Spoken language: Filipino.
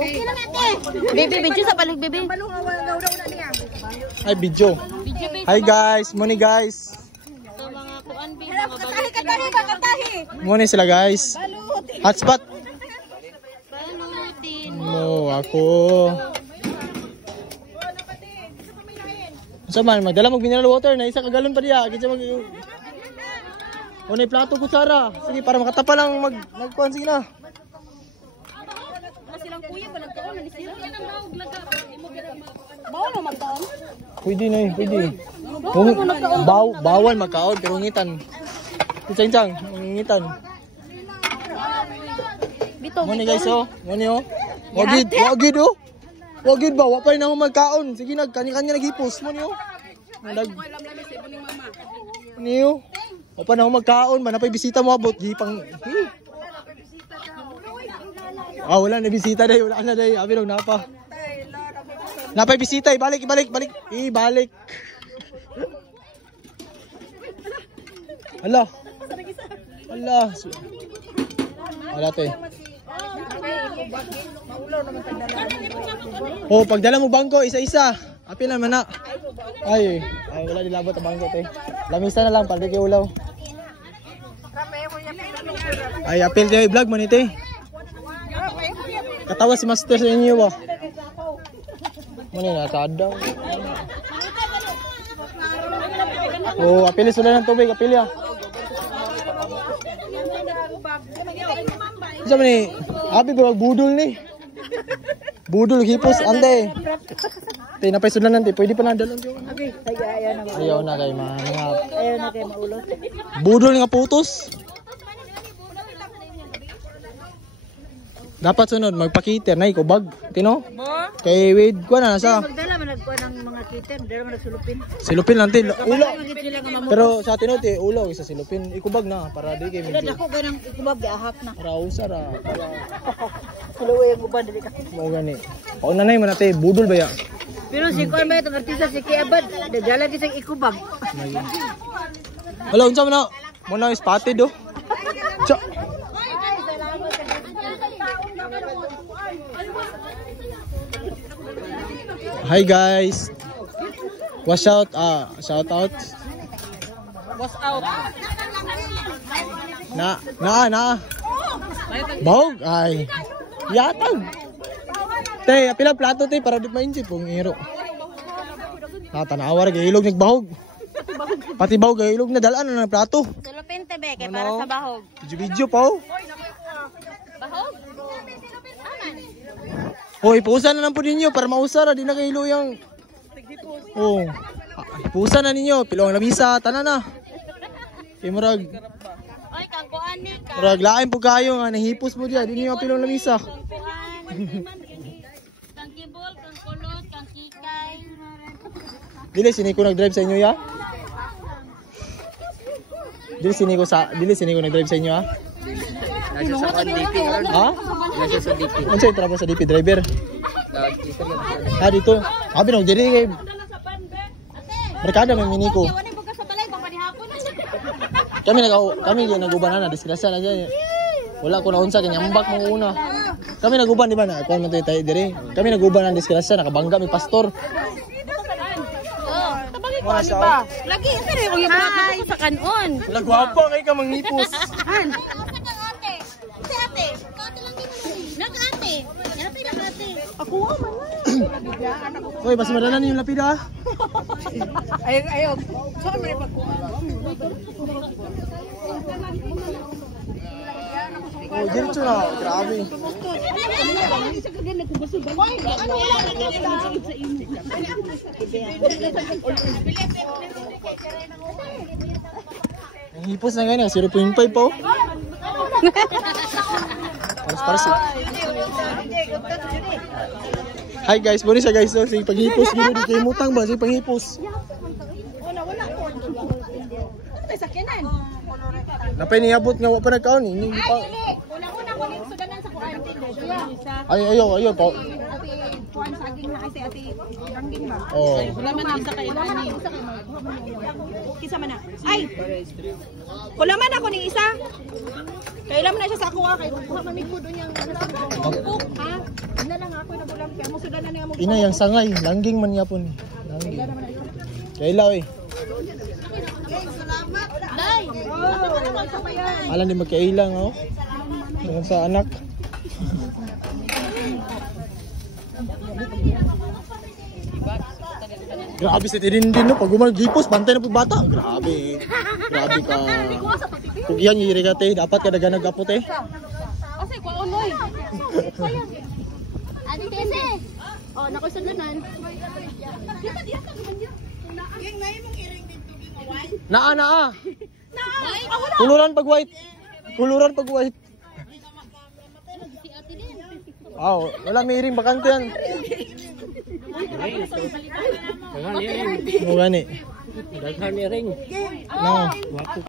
Okay lang ate. Baby, video sa balik, baby. Ay, video. Hi guys, muni guys. So mga kuan bing mga balutin. Muni sila guys. Hotspot. Balutin. Mo ako. Sa man, magdala mag mineral water na isa ka galon pa diya. Kinsa mag Unay plato kutsara. Sige para makatapa lang magkuan sige na. Silang kuya pa nagkaon ni sila nang daog laga. Bawal mo magkaon? Pwede na eh, pwede. Bawal magkaon pero ngitan. Kutsang-tsang, ngitan. Muni guys oh, muni oh. Wagid oh. Wagid ba? Wapay na mo magkaon. Sige na, kanya-kanya naghipos. Muni oh. Muni oh. Wapay na mo magkaon. Manapay bisita mo abot. Gipang. Wala na bisita day. Wala na day. Abi nung napa. Napay bisita. Ibalik. Ibalik. Hala. Wala te. Oh, pagdala mo bangko isa-isa. Apil naman na. Ay, wala dilabot ang bangko te. Lamisa na lang para di kayo ulaw. Ay, apil kayo i-vlog man ite. Katawa si master sa inyo ba? Muna na, sadang. Oh, apili sila ng tubig, apili ah. Sabi ni, abi ba budol ni? Budol hipos ande. Tay napay sudan nanti, pwede pa na dalon yo. Ayaw na kay manangap. Ayaw na kay maulot. Budol nga putos. Dapat sunod magpakiter nay ko bag, tino? Kay wid ko na sa. Magdala man nagkuan ng mga kitten, dala man nagsulupin. Silupin lang tin. Ulo. Pero sa tinote ulo isa silupin ikubag na para di kay medyo. Ako ganang ikubag giahap na. Para usara para Suluwi ang uban dili ka. mo gani. O nanay man ate budol ba ya? Pero si kuan ba itong artista si Kiabad, dala gisang ikubag. Wala unsa man na? Mo na spotted do. Cha. Hi guys. Watch out. Shout out. Was out. Na. Bahog ay. Yatag. Te, pila plato te para di mainsit pong iro. Tanawar kay ilog nagbahog. Pati bahog kay ilog na dalan na plato. Sulupin te be kay para sa bahog. Video pa oh. Bahog? Hoy, pusa na lang po ninyo para mausara di na kay iluyang. Oh. Pusa na ninyo, pilong labisa, tanan na. Kay murag. Oy, kang kuan ni ka. Murag lain po kayo nga nahipos mo diya, di niyo pilong labisa. Kang kibol, kang kulot, kang kikay. Dili sini ko nag-drive sa inyo ya. Dili sini ko nag-drive sa inyo ha. Nasa sa DP karon. Ha? Nasa sa DP. Unsa yung trabaho sa DP driver? Dito. Abi no, diri kay Merkada may miniko. Wala bukas sa balay pang panihapon. Kami naguban na disgrasya na diyan. Wala ko na unsa kay nyambak mo una. Kami naguban di ba na? Kuan man tayo diri. Kami naguban ang disgrasya nakabangga mi pastor. Wala ba? Lagi sir yung mga sa kanon. Wala gwapo kay ka mangipos. Ate. Nag-ate. Yan ang ate. Ako man. Hoy, basta madalan yung lapida. Ayaw. Saan mo rin Oh, diretso na. Grabe. Ang hipos na ganyan. 0.5 pa oh. Paras. Hi guys, bonus siya guys. Sige paghipos gino di kay mutang ba? Sige paghipos. Wala ko. May sakyanan. Napay niabot nga wa pa nagkaon ni. Hindi pa. Wala ko ning sudanan sa quarantine. Ayo pa. Kuan saging na kasi ate rangging ba? Oh. Wala man isa kay ani. Kisa man na. Ay. Wala man ako ning isa. Kailan man na siya sa ako kay kuha man mi food unyang ha. Ina lang ako nabulam kaya mo sudan na nga mo. Ina yang sangay, langging man yapon ni. Langging. Kailaw eh. Day. Alam di magkailang oh. Dengan sa anak. Grabe si Tinindin no, pag gipos, bantay na po bata. Grabe. Grabe ka. Kung iyan yiri ka te, dapat ka daganag apo te. Kasi ko uloy. Adi tese. Oh, nakoy sudanan. Naa. Kuluran pag white. Kuluran pag white. Wow, wala may iring bakante yan. Daghan ni ring. Mo gani. Daghan ni ring. No.